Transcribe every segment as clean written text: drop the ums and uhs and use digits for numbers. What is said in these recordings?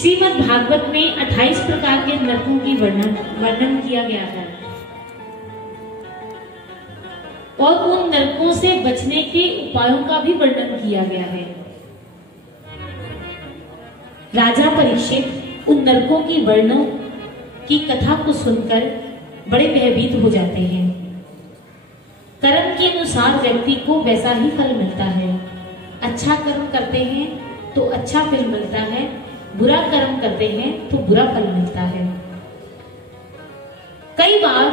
श्रीमद् भागवत में 28 प्रकार के नरकों की वर्णन किया गया है और उन नरकों से बचने के उपायों का भी वर्णन किया गया है। राजा परीक्षित उन नरकों की वर्णों की कथा को सुनकर बड़े भयभीत हो जाते हैं। कर्म के अनुसार व्यक्ति को वैसा ही फल मिलता है। अच्छा कर्म करते हैं तो अच्छा फल मिलता है, बुरा कर्म करते हैं तो बुरा फल मिलता है। कई बार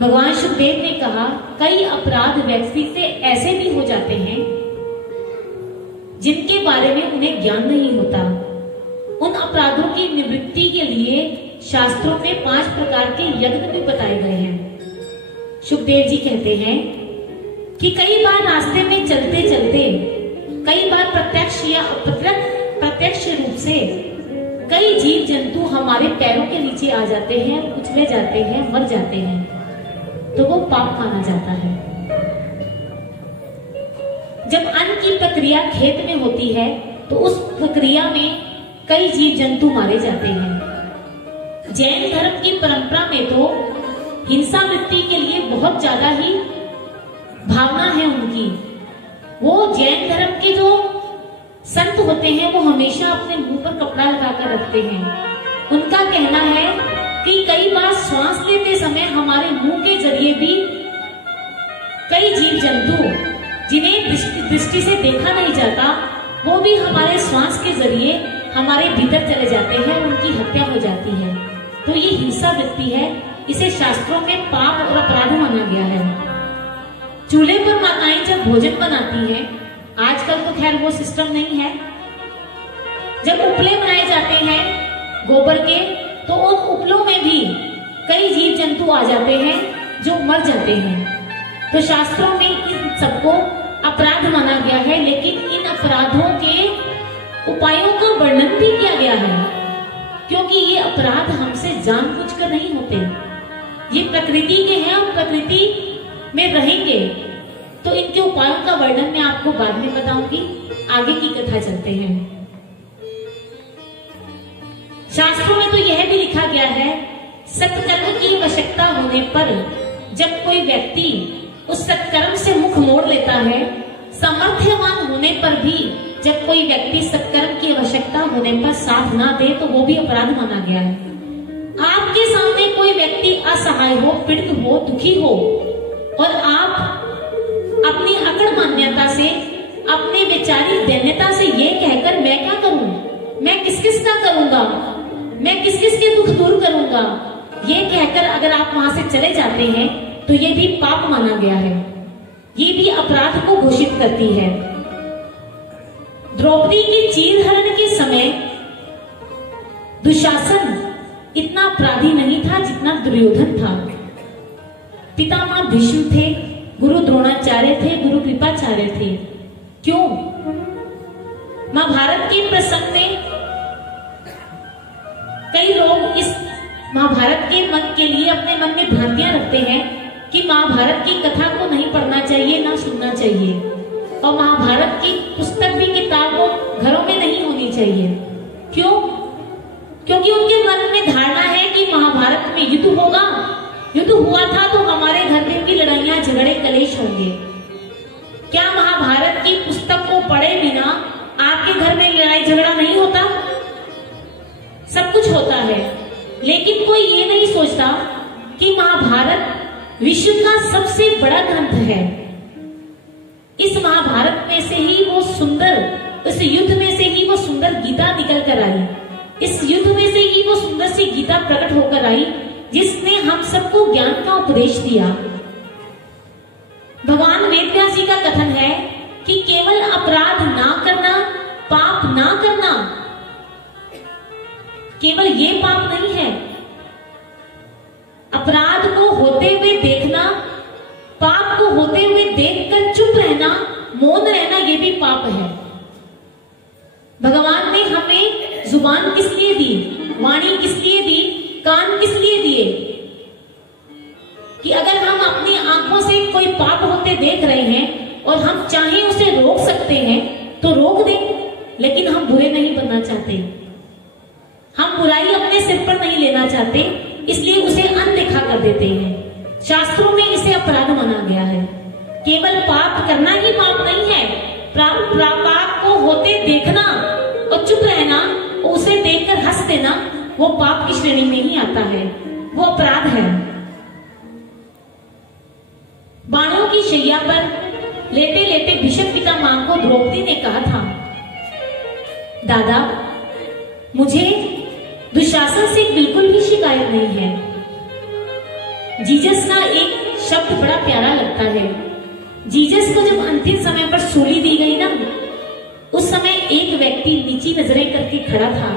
भगवान शुकदेव ने कहा, कई अपराध व्यक्ति से ऐसे भी हो जाते हैं जिनके बारे में उन्हें ज्ञान नहीं होता। उन अपराधों की निवृत्ति के लिए शास्त्रों में 5 प्रकार के यज्ञ भी बताए गए हैं। शुकदेव जी कहते हैं कि कई बार रास्ते में चलते चलते, कई बार प्रत्यक्ष या अप्रत्यक्ष रूप से कई जीव जंतु हमारे पैरों के नीचे आ जाते हैं, उछले जाते हैं, मर जाते हैं, तो वो पाप माना जाता है। जब अन्न की प्रक्रिया खेत में होती है तो उस प्रक्रिया में कई जीव जंतु मारे जाते हैं। जैन धर्म की परंपरा में तो हिंसा वृत्ति के लिए बहुत ज्यादा ही भावना है उनकी। वो जैन धर्म के जो संत होते हैं वो हमेशा अपने मुंह पर कपड़ा लगाकर रखते हैं। उनका कहना है कि कई बार श्वास लेते समय हमारे मुंह के जरिए भी कई जीव जंतु जिन्हें दृष्टि से देखा नहीं जाता, वो भी हमारे श्वास के जरिए हमारे भीतर चले जाते हैं, उनकी हत्या हो जाती है। तो ये हिंसा वृत्ति है, इसे शास्त्रों में पाप और अपराध माना गया है। चूल्हे पर माताएं जब भोजन बनाती हैं, आजकल तो खैर वो सिस्टम नहीं है, जब उपले बनाए जाते हैं गोबर के, तो उन उपलों में भी कई जीव जंतु आ जाते हैं जो मर जाते हैं। तो शास्त्रों में इन सबको अपराध माना गया है, लेकिन इन अपराधों के उपायों का वर्णन भी किया गया है, क्योंकि ये अपराध हमसे जानबूझकर नहीं होते, ये प्रकृति के हैं और प्रकृति में रहेंगे। तो इनके उपायों का वर्णन मैं आपको बाद में बताऊंगी। आगे की कथा चलते हैं। शास्त्रों में तो यह भी लिखा गया है, सत्कर्म की आवश्यकता होने पर जब कोई व्यक्ति उस सत्कर्म से मुख मोड़ लेता है, सामर्थ्यवान होने पर भी जब कोई व्यक्ति सत्कर्म की आवश्यकता होने पर साथ ना दे तो वो भी अपराध माना गया है। आपके सामने कोई व्यक्ति असहाय हो, पीड़ित हो, दुखी हो और आप अपनी अकड़ मान्यता से, अपनी बेचारी दैन्यता से ये कहकर मैं क्या करूं, मैं किस किस का करूंगा, मैं किस किस के दुख दूर करूंगा, ये कहकर अगर आप वहां से चले जाते हैं तो ये भी पाप माना गया है, ये भी अपराध को घोषित करती है। द्रौपदी के चीरहरण के समय दुशासन इतना अपराधी नहीं था जितना दुर्योधन था। पितामह भीष्म थे, गुरु द्रोणाचार्य थे, गुरु कृपाचार्य थे। क्यों? महाभारत के प्रसंग में कई लोग इस महाभारत के मन के लिए अपने मन में भ्रांतियां रखते हैं कि महाभारत की कथा को नहीं पढ़ना चाहिए, ना सुनना चाहिए, और महाभारत की पुस्तक भी किताबों घरों में नहीं होनी चाहिए। क्यों? क्योंकि उनके मन में धारणा है कि महाभारत में युद्ध होगा, युद्ध हुआ था तो हमारे घर में भी लड़ाइयां झगड़े कलेश होंगे। क्या महाभारत की पुस्तक को पढ़े बिना आपके घर में लड़ाई झगड़ा नहीं होता? सब कुछ होता है, लेकिन कोई ये नहीं सोचता कि महाभारत विश्व का सबसे बड़ा ग्रंथ है। इस महाभारत में से ही वो सुंदर, इस युद्ध में से ही वो सुंदर गीता निकल कर आई, इस युद्ध में से ही वो सुंदर सी गीता प्रकट होकर आई, जिसने हम सबको ज्ञान का उपदेश दिया। भगवान वेदव्यास जी का कथन है कि केवल अपराध ना करना, पाप ना करना, केवल ये पाप नहीं है। अपराध को होते हुए देखना, पाप को होते हुए देखकर चुप रहना, मौन रहना, ये भी पाप है। भगवान ने हमें जुबान किस लिए दी, वाणी किस लिए दी, कान किस लिए दिए? कि अगर हम अपनी आंखों से कोई पाप होते देख रहे हैं और हम चाहें उसे रोक सकते हैं तो रोक दें, लेकिन हम बुरे नहीं बनना चाहते। हम बुराई अपने सिर पर नहीं लेना चाहते, इसलिए उसे अनदेखा कर देते हैं। शास्त्रों में इसे अपराध माना गया है। केवल पाप करना ही पाप नहीं है, पाप को होते देखना और चुप रहना और उसे देखकर हंस देना वो पाप की श्रेणी में ही आता है, वो अपराध है। बाणों की शैया पर लेटे लेटे भीष्म पितामह को द्रौपदी ने कहा था, दादा मुझे दुशासन से बिल्कुल भी शिकायत नहीं है। जीसस का एक शब्द बड़ा प्यारा लगता है। जीसस को जब अंतिम समय पर सूली दी गई ना, उस समय एक व्यक्ति नीची नजरें करके खड़ा था।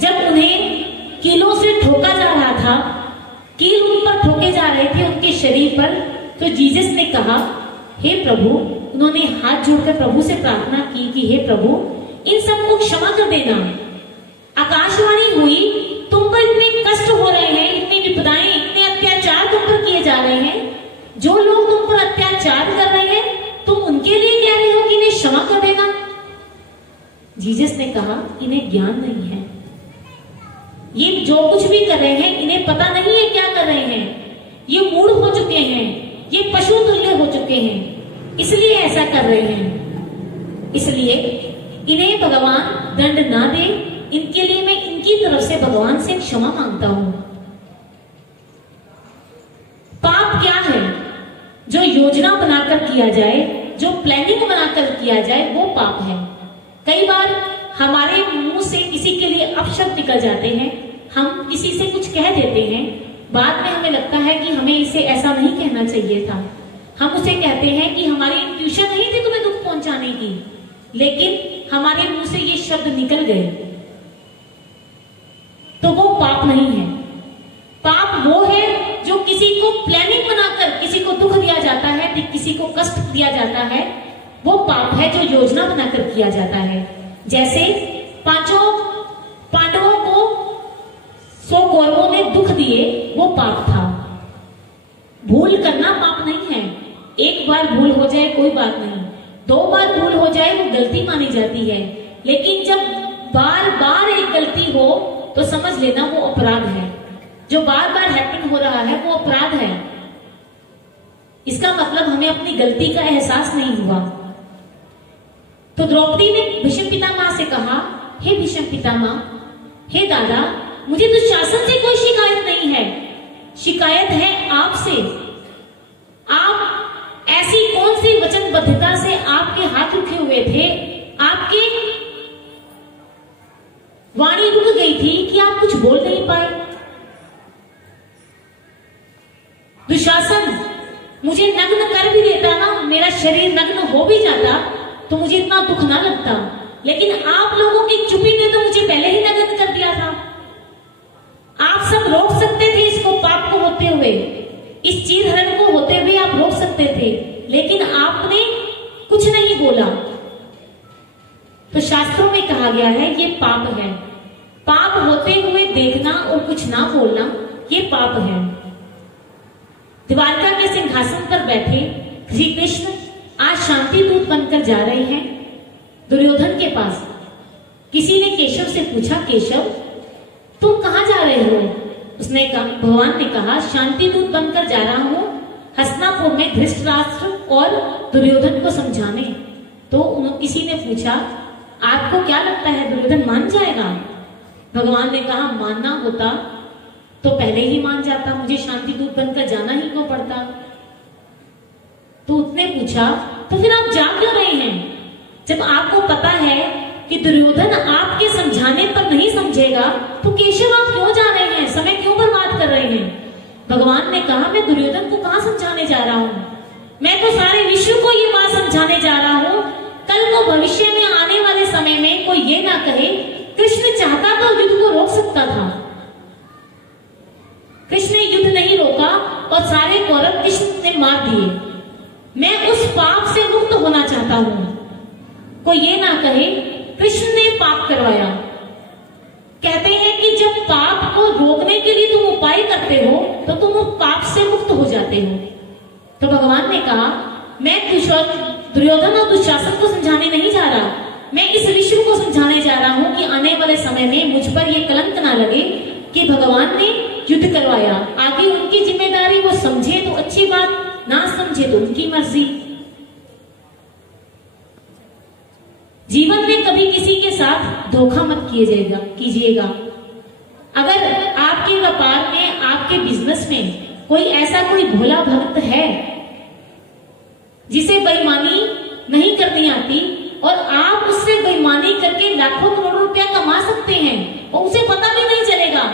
जब उन्हें कीलों से ठोका जा रहा था, कील उन पर ठोके जा रहे थे उनके शरीर पर, तो जीसस ने कहा, हे प्रभु, उन्होंने हाथ जोड़कर प्रभु से प्रार्थना की कि हे प्रभु, इन सबको क्षमा कर देना। आकाशवाणी हुई, तुम पर इतने कष्ट हो रहे हैं, इतनी विपदाएं, इतने अत्याचार तुम पर किए जा रहे हैं। जो लोग तुम पर अत्याचार कर रहे हैं, तुम उनके लिए कह रहे हो कि इन्हें क्षमा कर देना। जीसस ने कहा, इन्हें ज्ञान नहीं है, ये जो कुछ भी कर रहे हैं इन्हें पता नहीं है क्या कर रहे हैं। ये मूढ़ हो चुके हैं, ये पशु तुल्य हो चुके हैं, इसलिए ऐसा कर रहे हैं। इसलिए इन्हें भगवान दंड ना दे, इनके लिए मैं इनकी तरफ से भगवान से क्षमा मांगता हूं। पाप क्या है? जो योजना बनाकर किया जाए, जो प्लानिंग बनाकर किया जाए, वो पाप है। कई बार हमारे मुंह से किसी के लिए अपशब्द निकल जाते हैं, हम किसी से कुछ कह देते हैं, बाद में हमें लगता है कि हमें इसे ऐसा नहीं कहना चाहिए था। हम उसे कहते हैं कि हमारी इंट्यूशन नहीं थी तुम्हें दुख पहुंचाने की, लेकिन हमारे मुंह से ये शब्द निकल गए, तो वो पाप नहीं है। पाप वो है जो किसी को प्लानिंग बनाकर किसी को दुख दिया जाता है, किसी को कष्ट दिया जाता है, वो पाप है जो योजना बनाकर किया जाता है। जैसे पांचों पांडवों को 100 कौरवों ने दुख दिए, वो पाप था। भूल करना पाप नहीं है। एक बार भूल हो जाए कोई बात नहीं, 2 बार भूल हो जाए वो गलती मानी जाती है, लेकिन जब बार बार एक गलती हो तो समझ लेना वो अपराध है। जो बार बार हैपन हो रहा है वो अपराध है। इसका मतलब हमें अपनी गलती का एहसास नहीं हुआ। तो द्रौपदी ने भीष्म पितामह से कहा, हे भीष्म पितामह, हे दादा, मुझे तो शासन से कोई शिकायत नहीं है, शिकायत है आपसे। आप ऐसी कौन सी वचनबद्धता से आपके हाथ रुके हुए थे, आपके वाणी रुक गई थी कि आप कुछ बोल नहीं पाए। दुशासन मुझे नग्न कर भी देता ना, मेरा शरीर नग्न हो भी जाता तो मुझे इतना दुख ना लगता, लेकिन आप लोगों की चुप्पी ने तो मुझे पहले ही नग्न कर दिया था। आप सब रोक सकते थे इसको, पाप को होते हुए, इस चीरहरण को होते हुए आप रोक सकते थे, लेकिन आपने कुछ नहीं बोला। तो शास्त्रों में कहा गया है ये पाप है। पाप होते हुए देखना और कुछ ना बोलना, ये पाप है। द्वारका के सिंहासन पर बैठे श्री कृष्ण आज शांति दूत बनकर जा रहे हैं दुर्योधन के पास। किसी ने केशव से पूछा, केशव तुम कहां जा रहे हो? उसने कहा, भगवान ने कहा, शांति दूत बनकर जा रहा हूं हस्तिनापुर में धृतराष्ट्र और दुर्योधन को समझाने। तो किसी ने पूछा, आपको क्या लगता है दुर्योधन मान जाएगा? भगवान ने कहा, मानना होता तो पहले ही मान जाता, मुझे शांति दूत बनकर जाना ही क्यों पड़ता? तो उसने पूछा, तो फिर आप जा क्यों रहे हैं? जब आपको पता है कि दुर्योधन आपके समझाने पर नहीं समझेगा, तो केशव आप क्यों जा रहे हैं, समय क्यों बर्बाद कर रहे हैं? भगवान ने कहा, मैं दुर्योधन को कहां समझाने जा रहा हूं, मैं तो सारे विश्व को ये बात समझाने जा रहा हूं। कल को भविष्य में आने वाले समय में कोई ये ना कहे कृष्ण चाहता तो युद्ध को रोक सकता था। कृष्ण ने युद्ध नहीं रोका और सारे कौरव कृष्ण ने मार दिए। मैं उस पाप से मुक्त होना चाहता हूं। कोई ये ना कहे कृष्ण ने पाप करवाया। कहते हैं कि जब पाप को रोकने के लिए तुम उपाय करते हो तो तुम उस पाप से मुक्त हो जाते हो। तो भगवान ने कहा, मैं दुर्योधन और दुशासन को समझाने नहीं जा रहा, मैं इस विश्व को समझाने जा रहा हूं कि आने वाले समय में मुझ पर ये कलंक ना लगे कि भगवान ने युद्ध करवाया। आगे उनकी जिम्मेदारी, वो समझे तो अच्छी बात, ना समझे तो उनकी मर्जी। जीवन में कभी किसी के साथ धोखा मत कीजिएगा। अगर आपके व्यापार में, आपके बिजनेस में कोई ऐसा कोई भोला भक्त है जिसे बेईमानी नहीं करनी आती और आप उससे बेईमानी करके लाखों करोड़ों रुपया कमा सकते हैं और उसे पता भी नहीं चलेगा,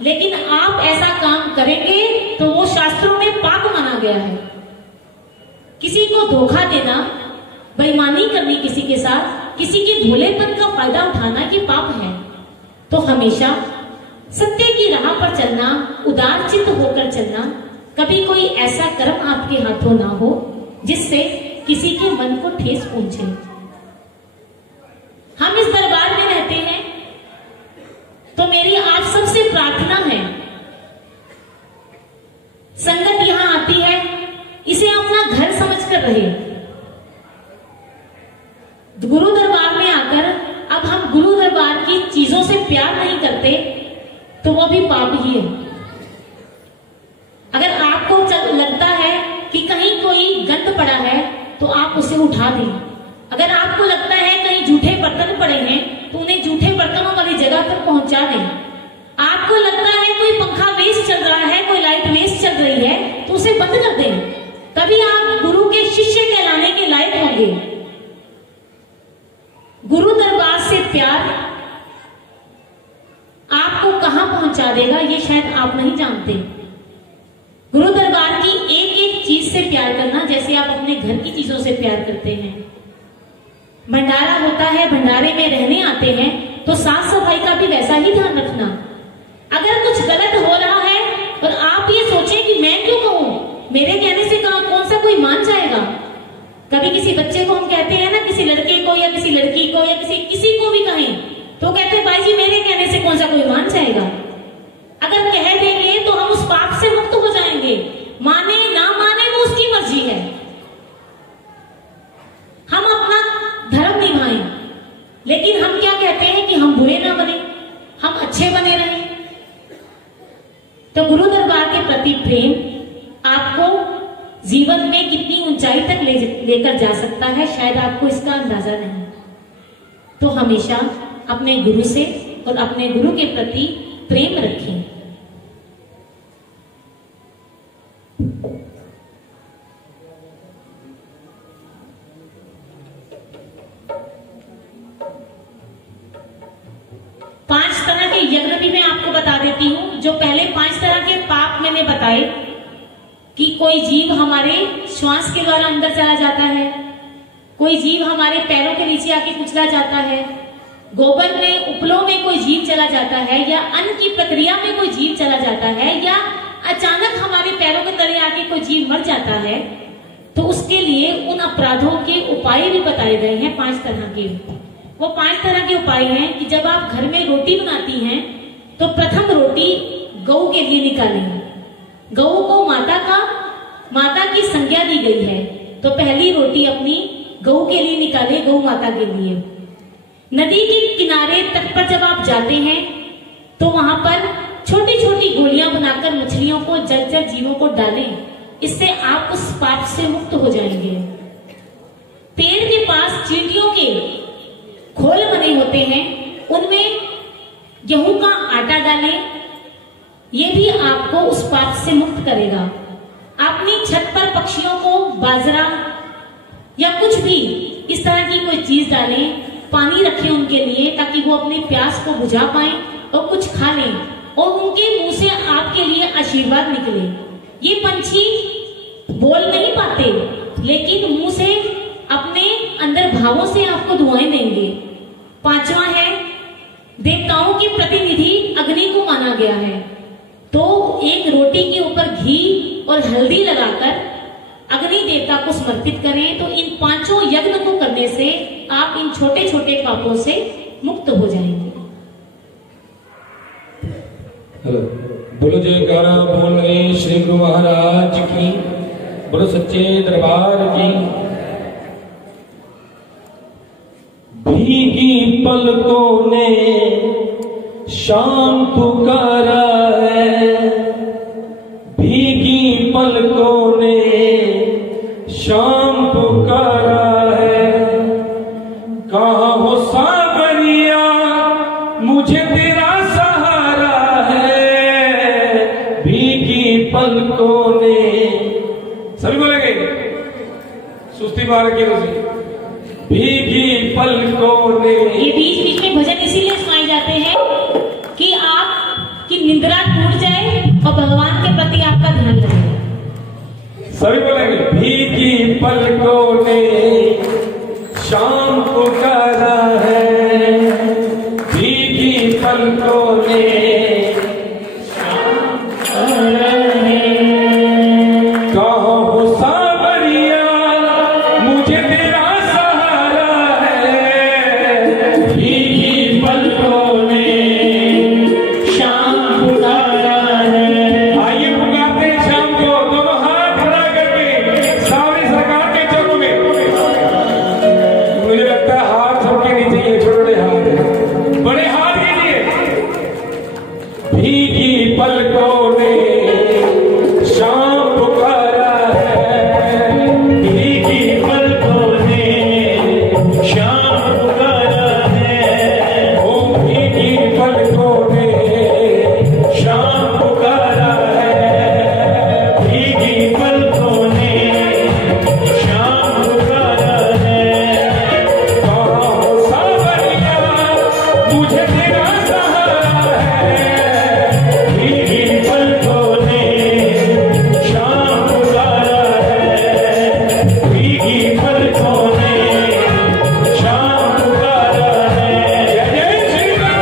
लेकिन आप ऐसा काम करेंगे तो वो शास्त्रों में पाप माना गया है। किसी को धोखा देना, बेईमानी करनी किसी के साथ, किसी के भोलेपन का फायदा उठाना ये पाप है। तो हमेशा सत्य की राह पर चलना, उदार चित्त होकर चलना, कभी कोई ऐसा कर्म आपके हाथों ना हो जिससे किसी के मन को ठेस पहुंचे। हम इस दरबार में रहते हैं तो मेरी आप सबसे प्रार्थना है, संगत यहां आती है इसे अपना घर समझकर रहे। गुरु दरबार में आकर अब हम गुरु दरबार की चीजों से प्यार नहीं करते तो वो भी पाप ही है। अगर आपको लगता है कि कहीं कोई गंद पड़ा है तो आप उसे उठा दें। अगर आपको लगता है कहीं जूठे बर्तन पड़े हैं तो उन्हें जूठे बर्तनों वाली जगह पर पहुंचा दें। आपको लगता है कोई पंखा वेस्ट चल रहा है, कोई लाइट वेस्ट चल रही है तो उसे बंद कर दें। तभी आप गुरु के शिष्य कहलाने के लायक होंगे। गुरु दरबार से प्यार आपको कहां पहुंचा देगा ये शायद आप नहीं जानते। गुरु दरबार की एक एक चीज से प्यार करना जैसे आप अपने घर की चीजों से प्यार करते हैं। भंडारा होता है, भंडारे में रहने आते हैं तो साफ सफाई का भी वैसा ही ध्यान रखना। अगर कुछ गलत हो रहा है और आप ये सोचें कि मैं क्यों कहूं, मेरे कहने से कौन सा कोई मान जाएगा। कभी किसी बच्चे को हम कहते हैं ना, किसी लड़के को या किसी लड़की को या किसी को भी कहें तो कहते हैं भाई जी मेरे कहने से कौन सा कोई मान जाएगा। अगर कह देंगे तो हम उस पाप से मुक्त हो जाएंगे। माने ना माने वो उसकी मर्जी है, हम अपना धर्म निभाएं। लेकिन हम क्या कहते हैं कि हम बुरे ना बने, हम अच्छे बने रहें। तो गुरु दरबार के प्रति प्रेम आपको जीवन में कितनी ऊंचाई तक लेकर जा सकता है शायद आपको इसका अंदाजा नहीं। तो हमेशा अपने गुरु से और अपने गुरु के प्रति प्रेम रखें। पांच तरह के यज्ञ भी मैं आपको बता देती हूं। जो पहले 5 तरह के पाप मैंने बताए कि कोई जीव हमारे श्वास के द्वारा अंदर चला जाता है, कोई जीव हमारे पैरों के नीचे आके कुचला जाता है, गोबर में उपलों में कोई जीव चला जाता है, या अन्न की प्रक्रिया में कोई जीव चला जाता है, या अचानक हमारे पैरों के तले आके कोई जीव मर जाता है। तो उसके लिए उन अपराधों के उपाय भी बताए गए हैं 5 तरह के। वो 5 तरह के उपाय हैं कि जब आप घर में रोटी बनाती हैं तो प्रथम रोटी गऊ के लिए निकालें। गऊ को माता की संज्ञा दी गई है तो पहली रोटी अपनी गऊ के लिए निकाले, गऊ माता के लिए। नदी के किनारे तट पर जब आप जाते हैं तो वहां पर छोटी छोटी गोलियां बनाकर मछलियों को, जलचर जीवों को डालें। इससे आप उस पाप से मुक्त हो जाएंगे। पेड़ के पास चींटियों के खोल बने होते हैं, उनमें गेहूं का आटा डालें। ये भी आपको उस पाप से मुक्त करेगा। अपनी छत पर पक्षियों को बाजरा या कुछ भी इस तरह की कोई चीज डालें, पानी रखें उनके लिए ताकि वो अपनी प्यास को बुझा पाएं और कुछ खा लें और उनके मुंह से आपके लिए आशीर्वाद निकले। ये पंछी बोल नहीं पाते लेकिन मुंह से अपने अंदर भावों से आपको दुआएं देंगे। 5वां है, देवताओं की प्रतिनिधि अग्नि को माना गया है तो एक रोटी के ऊपर घी और हल्दी लगाकर अग्नि देवता को समर्पित करें। तो इन 5 यज्ञ को करने से आप इन छोटे छोटे पापों से मुक्त हो जाएंगे। बोलो जयकारा बोल रहे श्री गुरु महाराज की, बोलो सच्चे दरबार की। भीगी पलकों ने शाम पुकारा है, भीगी पलकों ने शाम पुकारा है। कहाँ हो सावरिया मुझे तेरा सहारा है, भीगी पलकों ने। सभी बोलेंगे सुस्ती बार की रोजी, भीगी पलकों ने। ये बीच बीच में भजन इसीलिए सुनाए जाते हैं कि आपकी निद्रा टूट जाए और भगवान के प्रति आपका ध्यान रहे। सभी बोलेंगे भीगी पलकों ने शाम पुकारा है, भीगी पलकों ने शाम पुकारा है। कहाँ हो सावरिया मुझे तेरा सहारा है, भीगी पलकों ने शाम पुकारा है। आइए पुकारते हैं शाम को, दोनों हाथ खड़ा करके सावरी सरकार के चरणों में। मुझे लगता है हाथ सबके नीचे ये छोटे हाथ हैं, बड़े हाथ कीजिए। भीगी पलकों ने शाम पुकारा है, भीगी पलकों ने शाम पुकारा है। ओ भीगी पलकों ने शाम पुकारा है, भीगी पलकों ने शाम पुकारा है। कहाँ हो सावरिया मुझे तेरा सहारा है, भीगी पलकों ने शाम पुकारा है, भीगी पलकों ने शाम पुकारा है। जय जय श्री राम।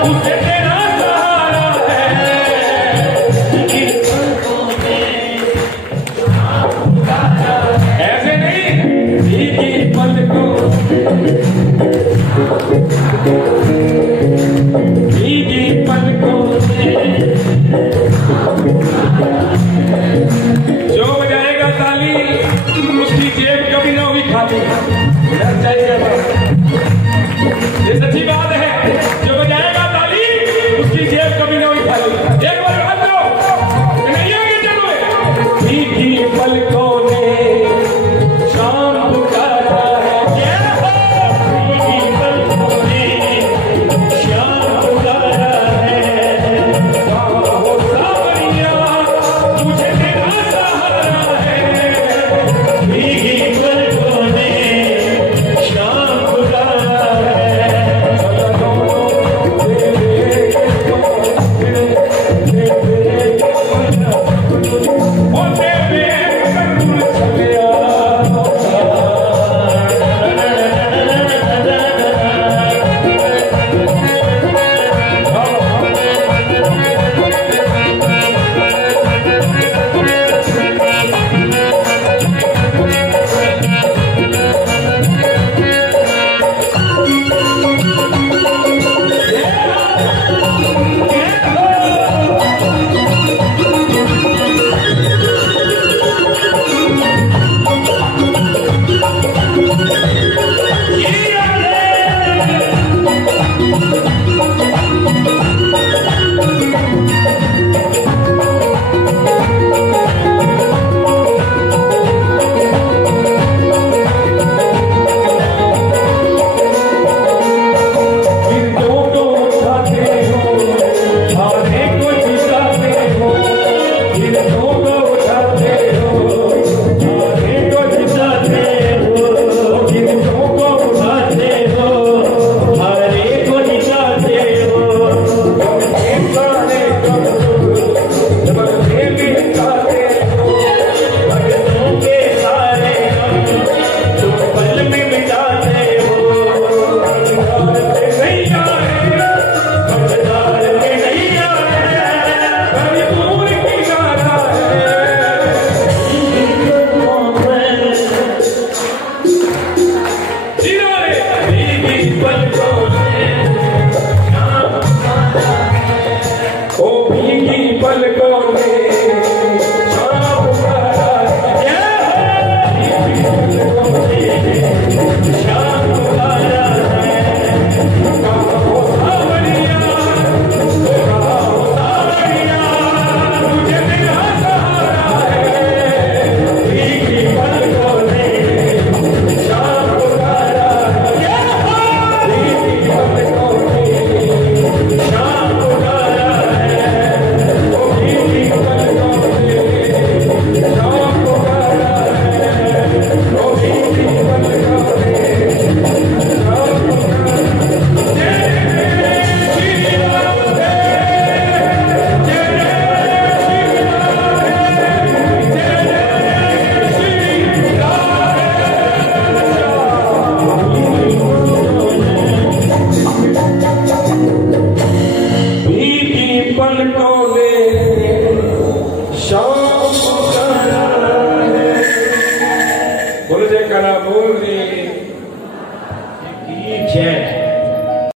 उसे तेरा सहारा है, ऐसे नहीं भीगी पलकों भीगी पलकों जो बजाएगा ताली उसकी जेब कभी ना हुई खाली, ये सच्ची बात